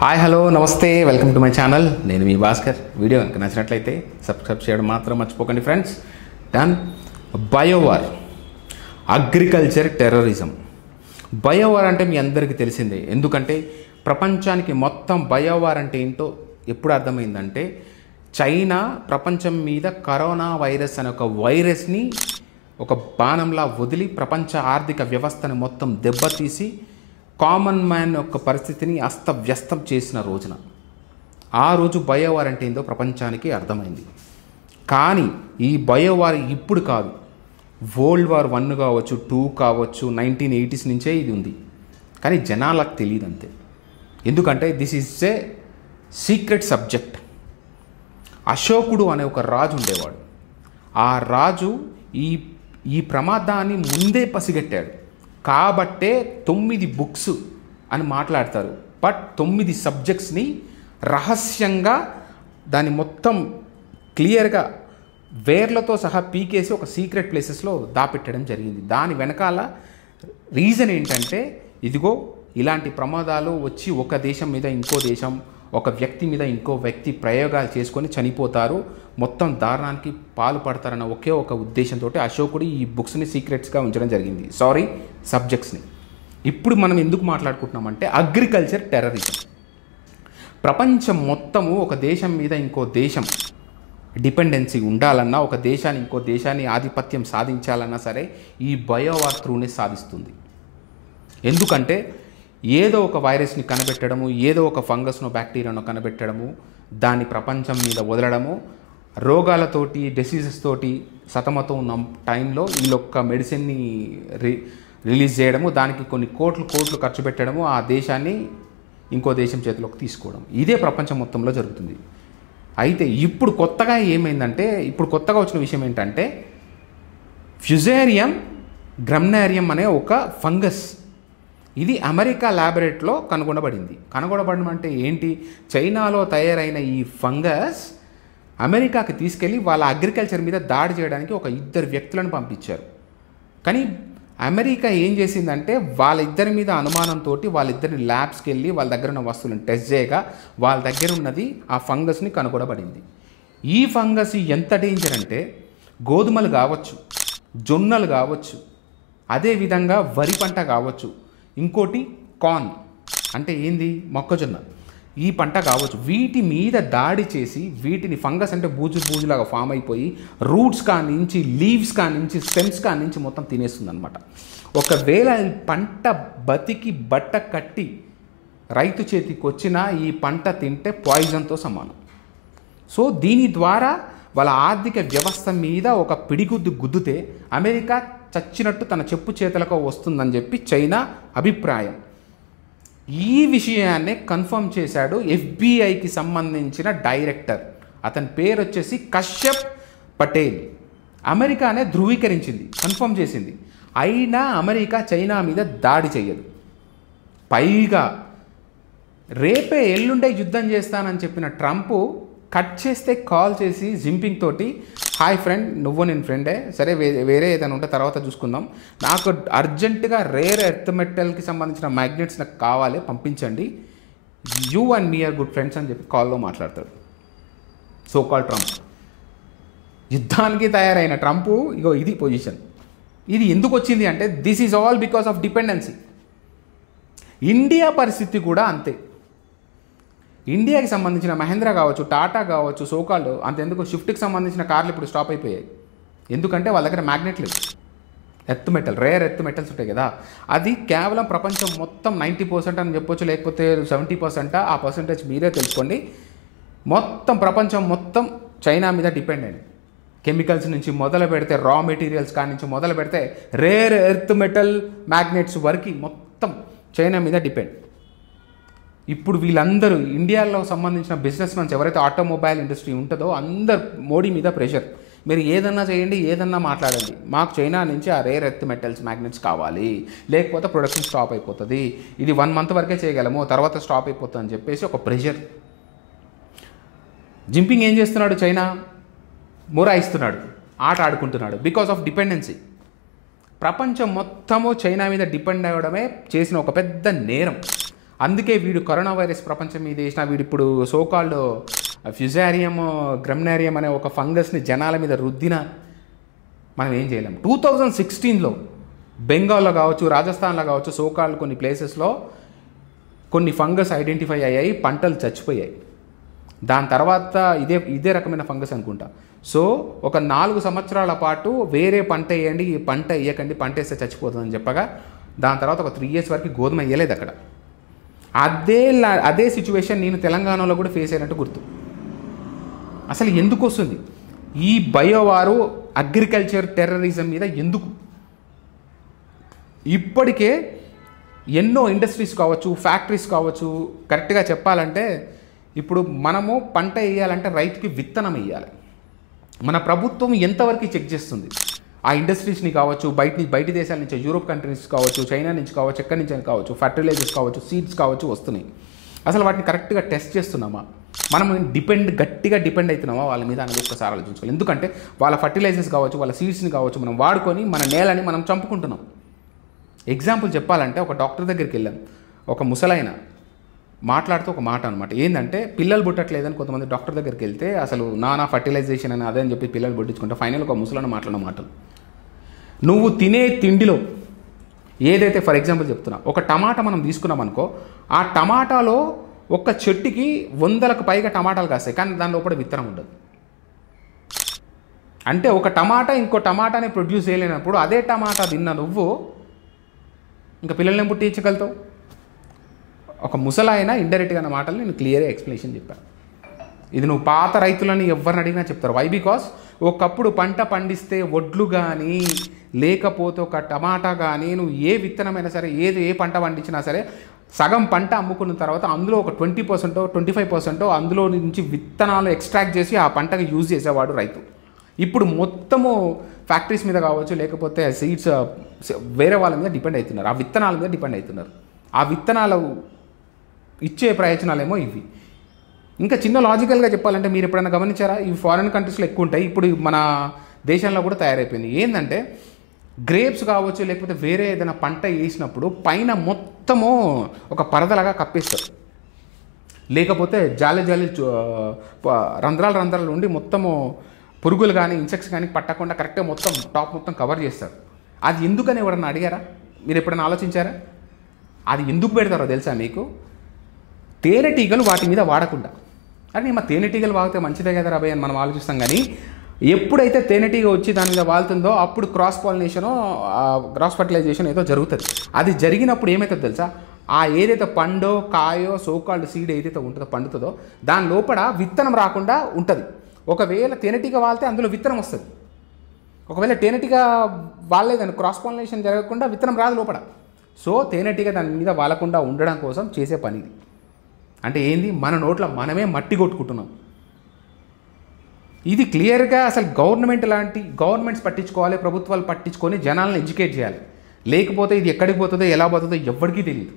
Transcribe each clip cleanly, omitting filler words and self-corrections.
Hi hello నమస్తే welcome to my channel. నేను మీ Bhaskar. Video కనుక నచ్చినట్లయితే సబ్స్క్రైబ్ చేయడం మాత్రం మర్చిపోకండి friends. Done. Biowar, agriculture terrorism. Biowar అంటే మీ అందరికీ తెలిసిందే. ఎందుకంటే ప్రపంచానికి మొత్తం బయోవార్ అంటే ఏంటో ఎప్పుడు అర్థమైందంటే, చైనా ప్రపంచం మీద కరోనా వైరస్ అనే ఒక వైరస్ని ఒక బాణంలా వదిలి ప్రపంచ ఆర్థిక వ్యవస్థని మొత్తం దెబ్బతీసి కామన్ మ్యాన్ యొక్క పరిస్థితిని అస్తవ్యస్తం చేసిన రోజున, ఆ రోజు బయోవార్ అంటే ఏందో ప్రపంచానికి అర్థమైంది. కానీ ఈ బయోవార్ ఇప్పుడు కాదు, వరల్డ్ వార్ 1 కావచ్చు, 2 కావచ్చు, 1980s నుంచే ఇది ఉంది. కానీ జనాలకు తెలియదు అంతే. ఎందుకంటే this is a secret subject. అశోకుడు అనే ఒక రాజు ఉండేవాడు. ఆ రాజు ఈ ఈ ప్రమాదాన్ని ముందే పసిగట్టాడు. కాబట్టే 9 బుక్స్ అని మాట్లాడతారు. బట్ 9 సబ్జెక్ట్స్ని రహస్యంగా దాన్ని మొత్తం క్లియర్గా వేర్లతో సహా పీకేసి ఒక సీక్రెట్ ప్లేసెస్లో దాపెట్టడం జరిగింది. దాని వెనకాల రీజన్ ఏంటంటే, ఇదిగో ఇలాంటి ప్రమాదాలు వచ్చి ఒక దేశం మీద ఇంకో దేశం, ఒక వ్యక్తి మీద ఇంకో వ్యక్తి ప్రయోగాలు చేసుకొని చనిపోతారు, మొత్తం దారుణానికి పాల్పడతారన్న ఒకే ఒక ఉద్దేశంతో అశోకుడు ఈ బుక్స్ని సీక్రెట్స్గా ఉంచడం జరిగింది. సబ్జెక్ట్స్ని. ఇప్పుడు మనం ఎందుకు మాట్లాడుకుంటున్నామంటే, అగ్రికల్చర్ టెర్రరిజం. ప్రపంచం మొత్తము ఒక దేశం మీద ఇంకో దేశం డిపెండెన్సీ ఉండాలన్నా, ఒక దేశాన్ని ఇంకో దేశాన్ని ఆధిపత్యం సాధించాలన్నా సరే ఈ బయోవార్ త్రూనే సాధిస్తుంది. ఎందుకంటే ఏదో ఒక వైరస్ని కనిపెట్టడము, ఏదో ఒక ఫంగస్ను బ్యాక్టీరియాను కనిపెట్టడము, దాన్ని ప్రపంచం మీద వదలడము, రోగాలతోటి డిసీజెస్ తోటి సతమతం ఉన్న టైంలో వీళ్ళొక్క మెడిసిన్ని రిలీజ్ చేయడము, దానికి కొన్ని కోట్లు ఖర్చు పెట్టడము, ఆ దేశాన్ని ఇంకో దేశం చేతిలోకి తీసుకోవడం, ఇదే ప్రపంచం మొత్తంలో జరుగుతుంది. అయితే ఇప్పుడు కొత్తగా ఏమైందంటే, ఇప్పుడు కొత్తగా వచ్చిన విషయం ఏంటంటే, ఫ్యుజేరియం గ్రమ్నారియం అనే ఒక ఫంగస్. ఇది అమెరికా ల్యాబొరేటరీలో కనుగొనబడడం అంటే ఏంటి? చైనాలో తయారైన ఈ ఫంగస్ అమెరికాకి తీసుకెళ్ళి వాళ్ళ అగ్రికల్చర్ మీద దాడి చేయడానికి ఒక 2 వ్యక్తులను పంపించారు. కానీ అమెరికా ఏం చేసిందంటే, వాళ్ళిద్దరి మీద అనుమానంతో వాళ్ళిద్దరిని ల్యాబ్స్కి వెళ్ళి వాళ్ళ దగ్గర ఉన్న వస్తువులను టెస్ట్ చేయగా వాళ్ళ దగ్గర ఉన్నది ఆ ఫంగస్ని కనుగొనబడింది. ఈ ఫంగస్ ఎంత డేంజర్ అంటే, గోధుమలు కావచ్చు, జొన్నలు కావచ్చు, అదేవిధంగా వరి పంట కావచ్చు, ఇంకోటి కార్న్ అంటే ఏంది, మొక్కజొన్న, ఈ పంట కావచ్చు, వీటి మీద దాడి చేసి వీటిని ఫంగస్ అంటే బూజులాగా ఫామ్ అయిపోయి రూట్స్ కానించి, లీవ్స్ కానించి, స్టెమ్స్ కానించి మొత్తం తినేస్తుంది అనమాట. ఒకవేళ ఈ పంట బతికి బట్ట కట్టి రైతు చేతికి వచ్చినా ఈ పంట తింటే పాయిజన్తో సమానం. సో దీని ద్వారా వాళ్ళ ఆర్థిక వ్యవస్థ మీద ఒక పిడిగుద్దు గుద్దుతే అమెరికా చచ్చినట్టు తన చెప్పు చేతులకు వస్తుందని చెప్పి చైనా అభిప్రాయం. ఈ విషయాన్నే కన్ఫర్మ్ చేశాడు FBI సంబంధించిన డైరెక్టర్. అతని పేరు వచ్చేసి కశ్యప్ పటేల్. అమెరికానే ధృవీకరించింది, కన్ఫర్మ్ చేసింది. అయినా అమెరికా చైనా మీద దాడి చేయదు. పైగా రేపే ఎల్లుండే యుద్ధం చేస్తానని చెప్పిన ట్రంప్ కట్ చేస్తే కాల్ చేసి జింపింగ్ తోటి, హాయ్ ఫ్రెండ్, నువ్వు నేను ఫ్రెండే, సరే వేరే ఏదైనా ఉంటే తర్వాత చూసుకుందాం, నాకు అర్జెంటుగా రేర్ ఎర్త్ మెటల్కి సంబంధించిన మ్యాగ్నెట్స్ నాకు కావాలి, పంపించండి, you and me are good friends అని చెప్పి కాల్లో మాట్లాడతాడు సో కాల్ ట్రంప్. యుద్ధానికి తయారైన ట్రంప్ ఇగో ఇది పొజిషన్. ఇది ఎందుకు వచ్చింది అంటే, this is all because of dependency. India పరిస్థితి కూడా అంతే. ఇండియాకి సంబంధించిన మహేంద్ర కావచ్చు, టాటా కావచ్చు, సోకాల్డ్ అంతెందుకు షిఫ్ట్కి సంబంధించిన కార్లు ఇప్పుడు స్టాప్ అయిపోయాయి. ఎందుకంటే వాళ్ళ దగ్గర మ్యాగ్నెట్ లేదు. Earth metal, rare earth metals ఉంటాయి కదా, అది కేవలం ప్రపంచం మొత్తం 90% అని చెప్పొచ్చు, లేకపోతే 70%, ఆ పర్సంటేజ్ మీరే తెలుసుకోండి. మొత్తం ప్రపంచం మొత్తం చైనా మీద డిపెండెంట్. కెమికల్స్ నుంచి మొదలు పెడితే, రా మెటీరియల్స్ కాడి నుంచి మొదలు పెడితే, రేర్ ఎర్త్ మెటల్ మ్యాగ్నెట్స్ వరకు మొత్తం చైనా మీద డిపెండ్. ఇప్పుడు వీళ్ళందరూ ఇండియాలో సంబంధించిన బిజినెస్ మెన్స్ ఎవరైతే ఆటోమొబైల్ ఇండస్ట్రీ ఉంటుందో అందరు మోడీ మీద ప్రెషర్, మీరు ఏదన్నా చేయండి, ఏదన్నా మాట్లాడండి, మాకు చైనా నుంచి ఆ రేర్ ఎర్త్ మెటల్స్ మ్యాగ్నెట్స్ కావాలి, లేకపోతే ప్రొడక్షన్ స్టాప్ అయిపోతుంది, ఇది 1 month వరకే చేయగలము, తర్వాత స్టాప్ అయిపోతుంది అని చెప్పేసి ఒక ప్రెషర్. జింపింగ్ ఏం చేస్తున్నాడు? చైనా మొరాయిస్తున్నాడు, ఆట ఆడుకుంటున్నాడు, బికాస్ ఆఫ్ డిపెండెన్సీ. ప్రపంచం మొత్తము చైనా మీద డిపెండ్ అవ్వడమే చేసిన ఒక పెద్ద నేరం. అందుకే వీడు కరోనా వైరస్ ప్రపంచం మీద వేసిన వీడు ఇప్పుడు సోకాల్డ్ ఫ్యుజారియం గ్రమ్నారియం అనే ఒక ఫంగస్ని జనాల మీద రుద్దిన మనం ఏం చేయలేం. 2016లో బెంగాల్లో కావచ్చు, రాజస్థాన్లో కావచ్చు, సోకాల్డ్ కొన్ని ప్లేసెస్లో కొన్ని ఫంగస్ ఐడెంటిఫై అయ్యాయి, పంటలు చచ్చిపోయాయి. దాని తర్వాత ఇదే రకమైన ఫంగస్ అనుకుంటా. సో ఒక 4 సంవత్సరాల పాటు వేరే పంట వేయండి, ఈ పంట వేయకండి, పంట వేస్తే చచ్చిపోతుందని చెప్పగా దాని తర్వాత ఒక 3 years వరకు గోధుమ వేయలేదు అక్కడ. అదే సిచ్యువేషన్ నేను తెలంగాణలో కూడా ఫేస్ అయినట్టు గుర్తు. అసలు ఎందుకు వస్తుంది ఈ బయోవారు అగ్రికల్చర్ టెర్రరిజం మీద? ఎందుకు? ఇప్పటికే ఎన్నో ఇండస్ట్రీస్ కావచ్చు, ఫ్యాక్టరీస్ కావచ్చు, కరెక్ట్గా చెప్పాలంటే ఇప్పుడు మనము పంట వేయాలంటే రైతుకి విత్తనం వేయాలి. మన ప్రభుత్వం ఎంతవరకు చెక్ చేస్తుంది? ఆ ఇండస్ట్రీస్ని కావచ్చు, బయటి దేశాల నుంచి, యూరోప్ కంట్రీస్ కావచ్చు, చైనా నుంచి కావచ్చు, ఎక్కడి నుంచి కావచ్చు, ఫర్టిలైజర్స్ కావచ్చు, సీడ్స్ కావచ్చు వస్తున్నాయి. అసలు వాటిని కరెక్ట్గా టెస్ట్ చేస్తున్నామా? మనం గట్టిగా డిపెండ్ అవుతున్నామా వాళ్ళ మీద అనేది ఒక్కసారి ఆలోచించుకోవాలి. ఎందుకంటే వాళ్ళ ఫర్టిలైజర్స్ కావచ్చు, వాళ్ళ సీడ్స్ని కావచ్చు మనం వాడుకొని మన నేలని మనం చంపుకుంటున్నాం. ఎగ్జాంపుల్ చెప్పాలంటే ఒక డాక్టర్ దగ్గరికి వెళ్ళాం, ఒక ముసలైన మాట్లాడుతూ ఒక మాట అనమాట. ఏంటంటే పిల్లలు పుట్టట్లేదని కొంతమంది డాక్టర్ దగ్గరికి వెళ్తే అసలు నానా ఫర్టిలైజేషన్ అని అదే అని చెప్పి పిల్లలు పుట్టించుకుంటే ఫైనల్ ఒక ముసలైన మాట్లాడిన మాటలు, నువ్వు తినే తిండిలో ఏదైతే, ఫర్ ఎగ్జాంపుల్ చెప్తున్నా, ఒక టమాటా మనం తీసుకున్నాం అనుకో, ఆ టమాటాలో ఒక్క చెట్టుకి 100లకు పైగా టమాటాలు కాస్తాయి, కానీ దాని లోపల విత్తనం ఉండదు. అంటే ఒక టమాటా ఇంకో టమాటాని ప్రొడ్యూస్ చేయలేనప్పుడు అదే టమాటా తిన్న నువ్వు ఇంకా పిల్లల్ని పుట్టించగలుగుతావు. ఒక ముసలాయన ఇండైరెక్ట్గా అన్న మాటలు నేను క్లియర్గా ఎక్స్ప్లెనేషన్ చెప్పాను. ఇది నువ్వు పాత రైతులని ఎవరిని అడిగినా చెప్తారు. వై? బికాస్ ఒకప్పుడు పంట పండిస్తే వడ్లు కానీ లేకపోతే ఒక టమాటా కానీ నువ్వు ఏ విత్తనమైనా సరే ఏ పంట పండించినా సరే సగం పంట అమ్ముకున్న తర్వాత అందులో ఒక 20%, 25% అందులో నుంచి విత్తనాలు ఎక్స్ట్రాక్ట్ చేసి ఆ పంటకు యూజ్ చేసేవాడు రైతు. ఇప్పుడు మొత్తము ఫ్యాక్టరీస్ మీద కావచ్చు, లేకపోతే సీడ్స్ వేరే వాళ్ళ మీద డిపెండ్ అవుతున్నారు, ఆ విత్తనాల మీద డిపెండ్ అవుతున్నారు. ఆ విత్తనాలు ఇచ్చే ప్రయోజనాలేమో ఇవి. ఇంకా చిన్న లాజికల్గా చెప్పాలంటే మీరు ఎప్పుడైనా గమనించారా? ఇవి ఫారిన్ కంట్రీస్లో ఎక్కువ ఉంటాయి, ఇప్పుడు మన దేశంలో కూడా తయారైపోయింది. ఏంటంటే గ్రేప్స్ కావచ్చు, లేకపోతే వేరే ఏదైనా పంట వేసినప్పుడు పైన మొత్తము ఒక పరదలాగా కప్పేస్తారు, లేకపోతే జాలి రంధ్రాలు ఉండి మొత్తము పురుగులు కానీ ఇన్సెక్ట్స్ కానీ పట్టకుండా కరెక్ట్గా మొత్తం టాప్ మొత్తం కవర్ చేస్తారు. అది ఎందుకని ఎవరన్నా అడిగారా? మీరు ఎప్పుడైనా ఆలోచించారా? అది ఎందుకు పెడతారో తెలుసా మీకు? తేనెటీగలు వాటి మీద వాడకుండా. అని మా తేనెటీగలు వాగితే మంచిదే కదా రాబోయే అని మనం ఆలోచిస్తాం. కానీ ఎప్పుడైతే తేనెటీగ వచ్చి దాని మీద వాళ్తుందో అప్పుడు క్రాస్ ఫర్టిలైజేషన్ ఏదో జరుగుతుంది. అది జరిగినప్పుడు ఏమవుతుందో తెలుసా? ఆ ఏదైతే పండో కాయో సోకాల్డ్ సీడ్ ఏదైతే ఉంటుందో పండుతుందో దాని లోపల విత్తనం రాకుండా ఉంటుంది. ఒకవేళ తేనెటీగ వాళ్తే అందులో విత్తనం వస్తుంది. ఒకవేళ తేనెటీగ వాళ్ళేదాన్ని క్రాస్ పాలినేషన్ జరగకుండా విత్తనం రాదు లోపల. సో తేనెటీగ దాని మీద వాలకుండా ఉండడం కోసం చేసే పని ఇది. అంటే ఏంది? మన నోట్లో మనమే మట్టి కొట్టుకుంటున్నాం. ఇది క్లియర్గా అసలు గవర్నమెంట్స్ పట్టించుకోవాలి, ప్రభుత్వాలు పట్టించుకొని జనాలను ఎడ్యుకేట్ చేయాలి. లేకపోతే ఇది ఎక్కడికి పోతుందో ఎలా పోతుందో ఎవ్వరికీ తెలియదు.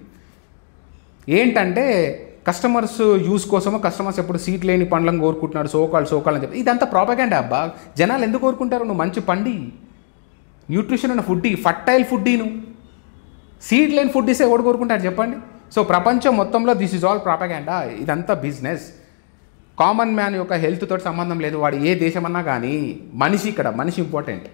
ఏంటంటే కస్టమర్స్ యూస్ కోసమో కస్టమర్స్ ఎప్పుడు సీట్ లేని పండ్లను కోరుకుంటున్నాడు, సోకాల్ అని చెప్పి ఇదంతా ప్రాపగాండా అబ్బా. జనాలు ఎందుకు కోరుకుంటారు? నువ్వు మంచి పండి, న్యూట్రిషన్ ఉన్న ఫుడ్, ఫర్టైల్ ఫుడ్, నువ్వు సీడ్ లేని ఫుడ్ ఇస్తే ఎవడు కోరుకుంటాడు చెప్పండి? సో ప్రపంచం మొత్తంలో దిస్ ఈజ్ ఆల్ ప్రాపగాండా. ఇదంతా బిజినెస్. కామన్ మ్యాన్ యొక్క హెల్త్ తోటి సంబంధం లేదు. వాడు ఏ దేశమన్నా కానీ మనిషి ఇంపార్టెంట్.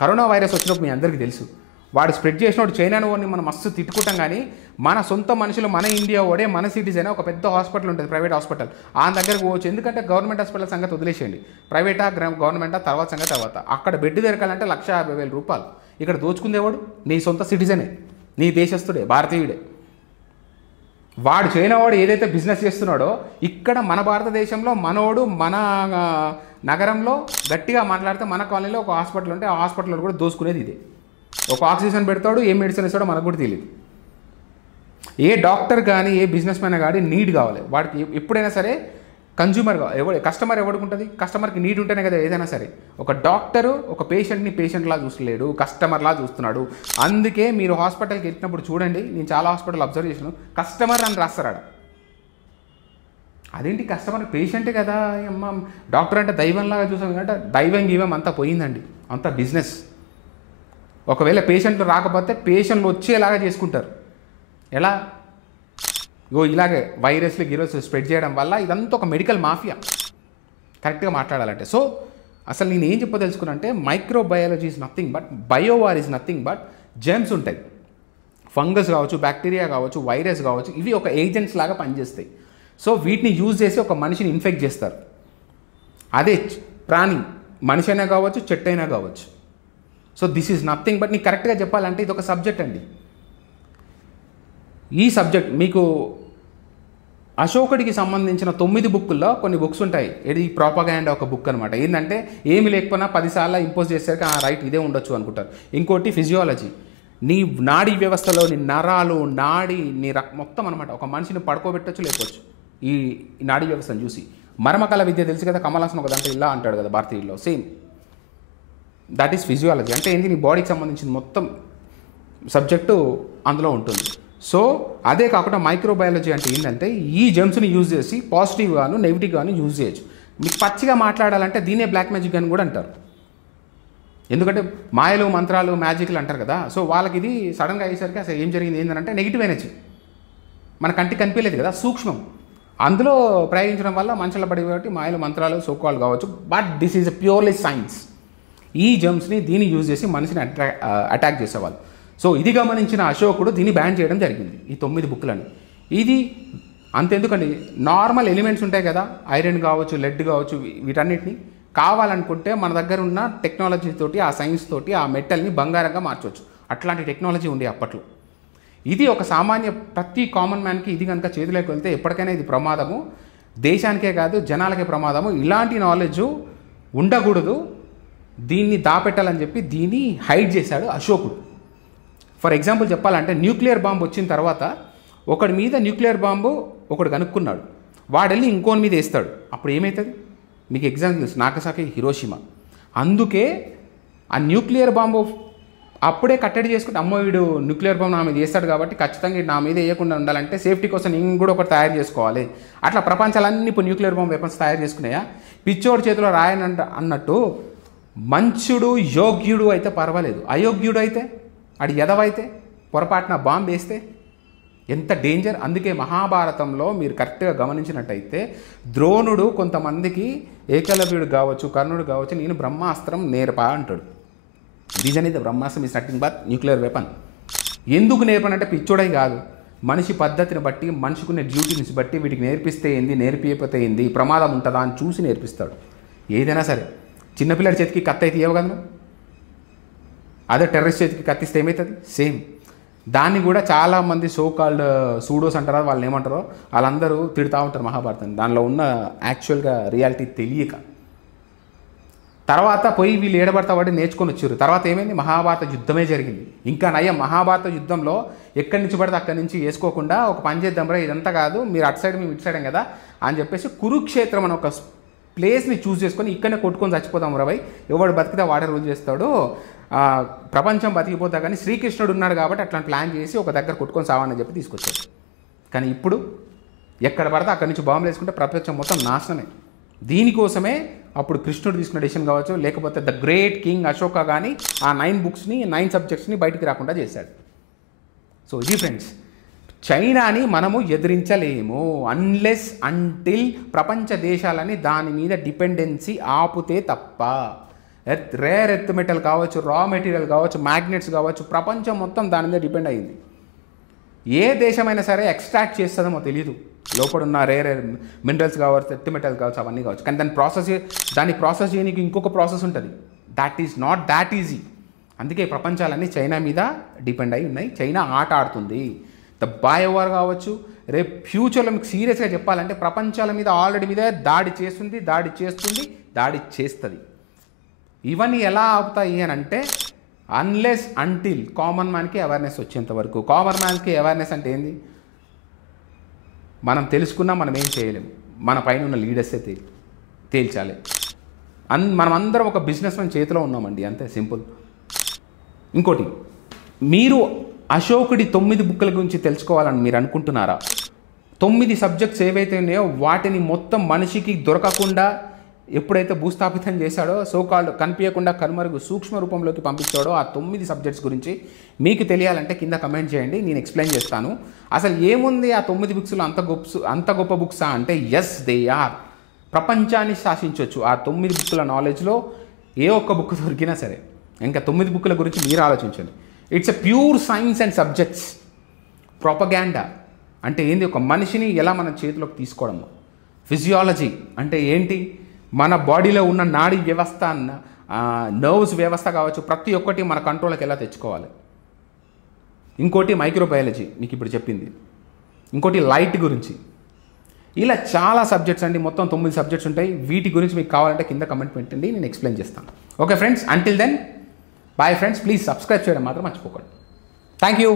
కరోనా వైరస్ వచ్చినప్పుడు మీ అందరికీ తెలుసు, వాడు స్ప్రెడ్ చేసినప్పుడు చైనాను వాడిని మనం మస్తు తిట్టుకుంటాం. కానీ మన సొంత మనుషులు, మన ఇండియా వాడే, మన సిటీజన్ ఒక పెద్ద హాస్పిటల్ ఉంటుంది, ప్రైవేట్ హాస్పిటల్, ఆ దగ్గరకు పోవచ్చు. ఎందుకంటే గవర్నమెంట్ హాస్పిటల్ సంగతి వదిలేసేయండి, ప్రైవేటా గవర్నమెంటా తర్వాత సంగతి తర్వాత. అక్కడ బెడ్ దొరకాలంటే 1,50,000 రూపాయలు. ఇక్కడ దోచుకుందేవాడు నీ సొంత సిటిజనే, నీ దేశస్తుడే, భారతీయుడే. వాడు చైనా వాడు ఏదైతే బిజినెస్ చేస్తున్నాడో ఇక్కడ మన భారతదేశంలో మనోడు మన నగరంలో గట్టిగా మాట్లాడితే మన కాలనీలో ఒక హాస్పిటల్ ఉంటే ఆ హాస్పిటల్లో కూడా దోసుకునేది ఇదే. ఒక ఆక్సిజన్ పెడతాడు, ఏ మెడిసిన్ ఇస్తాడో మనకు కూడా తెలియదు. ఏ డాక్టర్ కానీ ఏ బిజినెస్ మ్యాన్ కానీ నీడ్ కావాలి వాడికి. ఎప్పుడైనా సరే కన్జ్యూమర్ కస్టమర్ ఎవడుకుంటుంది? కస్టమర్కి నీడ్ ఉంటేనే కదా ఏదైనా సరే. ఒక డాక్టరు ఒక పేషెంట్లా చూస్తలేడు, కస్టమర్లా చూస్తున్నాడు. అందుకే మీరు హాస్పిటల్కి వెళ్ళినప్పుడు చూడండి, నేను చాలా హాస్పిటల్ అబ్జర్వ్ చేసాను, కస్టమర్ అని రాస్తాడు. అదేంటి కస్టమర్? పేషెంటే కదా అమ్మ. డాక్టర్ అంటే దైవంలాగా చూసాం అంటే దైవం అంతా పోయిందండి, అంతా బిజినెస్. ఒకవేళ పేషెంట్లు రాకపోతే పేషెంట్లు వచ్చేలాగా చేసుకుంటారు. ఎలా? ఇలాగే గిరోస్ స్ప్రెడ్ చేయడం వల్ల ఇదంతా ఒక మెడికల్ మాఫియా కరెక్ట్గా మాట్లాడాలంటే. సో అసలు నేను ఏం చెప్పదలుచుకున్నానంటే microbiology is nothing but, biowar is nothing but, germs ఉంటాయి, ఫంగస్ కావచ్చు, బ్యాక్టీరియా కావచ్చు, వైరస్ కావచ్చు, ఇవి ఒక ఏజెంట్స్ లాగా పనిచేస్తాయి. సో వీటిని యూజ్ చేసి ఒక మనిషిని ఇన్ఫెక్ట్ చేస్తారు. అదే ప్రాణి, మనిషి అయినా కావచ్చు, చెట్టు అయినా కావచ్చు. So this is nothing but, నీకు కరెక్ట్గా చెప్పాలంటే ఇది ఒక సబ్జెక్ట్ అండి. ఈ సబ్జెక్ట్ మీకు అశోకుడికి సంబంధించిన 9 బుక్కుల్లో కొన్ని బుక్స్ ఉంటాయి. ఇది ప్రాపగాండా ఒక బుక్ అనమాట. ఏంటంటే ఏమి లేకపోయినా 10 సార్లు ఇంపోజ్ చేశాక రైట్ ఇదే ఉండొచ్చు అనుకుంటారు. ఇంకోటి ఫిజియాలజీ, నీ నాడీ వ్యవస్థలో నీ నరాలు, నాడి, నీ మొత్తం అనమాట. ఒక మనిషిని పడుకోబెట్టచ్చు, లేకపోవచ్చు ఈ నాడీ వ్యవస్థను చూసి. మర్మకళ విద్య తెలుసు కదా, కమల్ హాసన్ ఒక దాంట్లో ఇలా అంటాడు కదా భారతీయుల్లో, సేమ్ దట్ ఈస్ ఫిజియాలజీ. అంటే ఏంటి, నీ బాడీకి సంబంధించిన మొత్తం సబ్జెక్టు అందులో ఉంటుంది. సో అదే కాకుండా మైక్రోబయాలజీ అంటే ఏంటంటే ఈ జెమ్స్ని యూజ్ చేసి పాజిటివ్ గాను నెగిటివ్ గాను యూజ్ చేయొచ్చు. మీకు పచ్చిగా మాట్లాడాలంటే దీనే బ్లాక్ మ్యాజిక్ అని కూడా అంటారు. ఎందుకంటే మాయలు, మంత్రాలు, మ్యాజిక్లు అంటారు కదా. సో వాళ్ళకి ఇది సడన్గా అయ్యేసరికి అసలు ఏం జరిగింది ఏంటంటే నెగిటివ్ ఎనర్జీ మన కంటికి కనిపించలేదు కదా, సూక్ష్మం, అందులో ప్రయోగించడం వల్ల మనుషుల పడి కాబట్టి మాయలు, మంత్రాలు, సోకాలు కావచ్చు. But this is purely science. ఈ జెమ్స్ని దీన్ని యూజ్ చేసి మనిషిని అటాక్ చేసేవాళ్ళు. సో ఇది గమనించిన అశోకుడు దీన్ని బ్యాన్ చేయడం జరిగింది, ఈ 9 బుక్లని. ఇది అంతెందుకండి, నార్మల్ ఎలిమెంట్స్ ఉంటాయి కదా, ఐరన్ కావచ్చు, లెడ్ కావచ్చు, వీటన్నిటిని కావాలనుకుంటే మన దగ్గర ఉన్న టెక్నాలజీ తోటి, ఆ సైన్స్ తోటి ఆ మెటల్ని బంగారంగా మార్చవచ్చు. అట్లాంటి టెక్నాలజీ ఉంది అప్పట్లో. ఇది ఒక సామాన్య ప్రతి కామన్ మ్యాన్కి ఇది కనుక చేతిలోకి వెళ్తే ఎప్పటికైనా ఇది ప్రమాదము, దేశానికే కాదు జనాలకే ప్రమాదము. ఇలాంటి నాలెడ్జ్ ఉండకూడదు, దీన్ని దాపెట్టాలని చెప్పి దీన్ని హైడ్ చేశాడు అశోకుడు. ఫర్ ఎగ్జాంపుల్ చెప్పాలంటే న్యూక్లియర్ బాంబు వచ్చిన తర్వాత ఒకడి మీద న్యూక్లియర్ బాంబు ఒకడు కనుక్కున్నాడు, వాడెళ్ళి ఇంకోని మీద వేస్తాడు. అప్పుడు ఏమవుతుంది మీకు ఎగ్జాంపుల్ తెలుసు, నాగసాకి, హిరోషిమా. అందుకే ఆ న్యూక్లియర్ బాంబు అప్పుడే కట్టడి చేసుకుంటే అమ్మో వీడు న్యూక్లియర్ బాంబు నా మీద వేస్తాడు కాబట్టి ఖచ్చితంగా నా మీద వేయకుండా ఉండాలంటే సేఫ్టీ కోసం నేను కూడా ఒకటి తయారు చేసుకోవాలి. అట్లా ప్రపంచాలన్నీ ఇప్పుడు న్యూక్లియర్ బాంబు వెపన్స్ తయారు చేసుకున్నాయా? పిచ్చోడి చేతిలో రాయనంట అన్నట్టు మంచుడు యోగ్యుడు అయితే పర్వాలేదు, అయోగ్యుడు అయితే, అడి ఎదవైతే, పొరపాటున బాంబు వేస్తే ఎంత డేంజర్. అందుకే మహాభారతంలో మీరు కరెక్ట్గా గమనించినట్టయితే ద్రోణుడు కొంతమందికి, ఏకలవ్యుడు కావచ్చు, కర్ణుడు కావచ్చు, నేను బ్రహ్మాస్త్రం నేర్పా అంటాడు. రీజన్ ఇది బ్రహ్మాస్త్రం is nothing but nuclear weapon. ఎందుకు నేర్పనంటే పిచ్చోడై కాదు, మనిషి పద్ధతిని బట్టి, మనిషికున్న డ్యూటీని బట్టి వీటికి నేర్పిస్తే ఏంది, నేర్పియకపోతే ఏంది, ప్రమాదం ఉంటుందా అని చూసి నేర్పిస్తాడు. ఏదైనా సరే చిన్నపిల్లడి చేతికి కత్తి అయితే ఇవ్వగలను, అదే టెర్రరిస్ట్ చేతికి కత్తిస్తే ఏమవుతుంది, సేమ్. దాన్ని కూడా చాలామంది సోకాల్డ్ సూడోస్ అంటారా, వాళ్ళని ఏమంటారో వాళ్ళందరూ తిడుతూ ఉంటారు మహాభారతాన్ని, దానిలో ఉన్న యాక్చువల్గా రియాలిటీ తెలియక. తర్వాత పోయి వీళ్ళు ఏడబడతా పడి నేర్చుకొని వచ్చారు. తర్వాత ఏమైంది, మహాభారత యుద్ధమే జరిగింది. ఇంకా నయ్యం, మహాభారత యుద్ధంలో ఎక్కడి నుంచి పడితే అక్కడి నుంచి వేసుకోకుండా ఒక పని చేద్దాం రా, ఇదంతా కాదు, మీరు అటు సైడ్ మేము ఇటు సైడ్ కదా అని చెప్పేసి కురుక్షేత్రం అని ఒక ప్లేస్ని చూస్ చేసుకొని ఇక్కడనే కొట్టుకొని చచ్చిపోదాం రవై, ఎవడు బతికితే వాడే రోజు చేస్తాడు, ప్రపంచం బతికిపోతా. కానీ శ్రీకృష్ణుడు ఉన్నాడు కాబట్టి అట్లా ప్లాన్ చేసి ఒక దగ్గర కొట్టుకొని సావని చెప్పి తీసుకొచ్చాడు. కానీ ఇప్పుడు ఎక్కడ పడితే అక్కడి నుంచి బాంబులు వేసుకుంటే ప్రపంచం మొత్తం నాశనమే. దీనికోసమే అప్పుడు కృష్ణుడు తీసుకున్న డెసిషన్ కావచ్చు, లేకపోతే ద గ్రేట్ కింగ్ అశోక కానీ ఆ 9 బుక్స్ని 9 సబ్జెక్ట్స్ని బయటికి రాకుండా చేశాడు. సో ఇది ఫ్రెండ్స్, చైనాని మనము ఎదిరించలేము అన్లెస్ అంటిల్ ప్రపంచ దేశాలని దాని మీద డిపెండెన్సీ ఆపుతే తప్ప. రేర్ ఎర్త్ మెటల్ కావచ్చు, రా మెటీరియల్ కావచ్చు, మ్యాగ్నెట్స్ కావచ్చు, ప్రపంచం మొత్తం దాని మీద డిపెండ్ అయ్యింది. ఏ దేశమైనా సరే ఎక్స్ట్రాక్ట్ చేస్తుందేమో తెలియదు, లోపడున్న రేర్ మినరల్స్ కావచ్చు, ఎర్త్ మెటల్ కావచ్చు, అవన్నీ కావచ్చు. కానీ దాన్ని ప్రాసెస్ చేయడానికి ఇంకొక ప్రాసెస్ ఉంటుంది. That is not that easy. అందుకే ప్రపంచాలన్నీ చైనా మీద డిపెండ్ అయి ఉన్నాయి. చైనా ఆట ఆడుతుంది. ద బయోవార్ కావచ్చు, రేపు ఫ్యూచర్లో మీకు సీరియస్గా చెప్పాలంటే ప్రపంచాల మీద ఆల్రెడీ మీద దాడి చేస్తుంది, దాడి చేస్తుంది. ఇవన్నీ ఎలా ఆపుతాయి అని అంటే అన్లెస్ అంటిల్ కామన్ మ్యాన్కి అవేర్నెస్ వచ్చేంత వరకు. కామన్ మ్యాన్కి అవేర్నెస్ అంటే ఏంది, మనం తెలుసుకున్నా మనం ఏం చేయలేము, మన పైన ఉన్న లీడర్సే తేల్చాలి. మనం అందరం ఒక బిజినెస్ మ్యాన్ చేతిలో ఉన్నామండి, అంతే సింపుల్. ఇంకోటి, మీరు అశోకుడి 9 బుక్కుల గురించి తెలుసుకోవాలని మీరు అనుకుంటున్నారా? 9 సబ్జెక్ట్స్ ఏవైతే ఉన్నాయో వాటిని మొత్తం మనిషికి దొరకకుండా ఎప్పుడైతే భూస్థాపితం చేశాడో సోకాల్డ్ కనిపించకుండా కనుమరుగు సూక్ష్మ రూపంలోకి పంపించాడో ఆ 9 సబ్జెక్ట్స్ గురించి మీకు తెలియాలంటే కింద కమెంట్ చేయండి, నేను ఎక్స్ప్లెయిన్ చేస్తాను. అసలు ఏముంది ఆ 9 బుక్స్లో అంత గొప్ప బుక్సా అంటే ఎస్ దే ఆర్. ప్రపంచాన్ని శాసించవచ్చు ఆ 9 బుక్కుల నాలెడ్జ్లో ఏ ఒక్క బుక్ దొరికినా సరే. ఇంకా 9 బుక్కుల గురించి మీరు ఆలోచించండి. It's a pure science and subjects. Propaganda అంటే ఏంది, ఒక మనిషిని ఎలా మన చేతిలోకి తీసుకోవడము. ఫిజియాలజీ అంటే ఏంటి, మన బాడీలో ఉన్న నాడీ వ్యవస్థ, నర్వ్స్ వ్యవస్థ కావచ్చు, ప్రతి ఒక్కటి మన కంట్రోల్కి ఎలా తెచ్చుకోవాలి. ఇంకోటి మైక్రోబయాలజీ మీకు ఇప్పుడు చెప్పింది, ఇంకోటి లైట్ గురించి. ఇలా చాలా సబ్జెక్ట్స్ అండి, మొత్తం 9 సబ్జెక్ట్స్ ఉంటాయి. వీటి గురించి మీకు కావాలంటే కింద కమెంట్ పెట్టండి, నేను ఎక్స్ప్లెయిన్ చేస్తాను. Okay friends, until then bye friends. Please subscribe చేయడం మాత్రం మర్చిపోకండి. Thank you.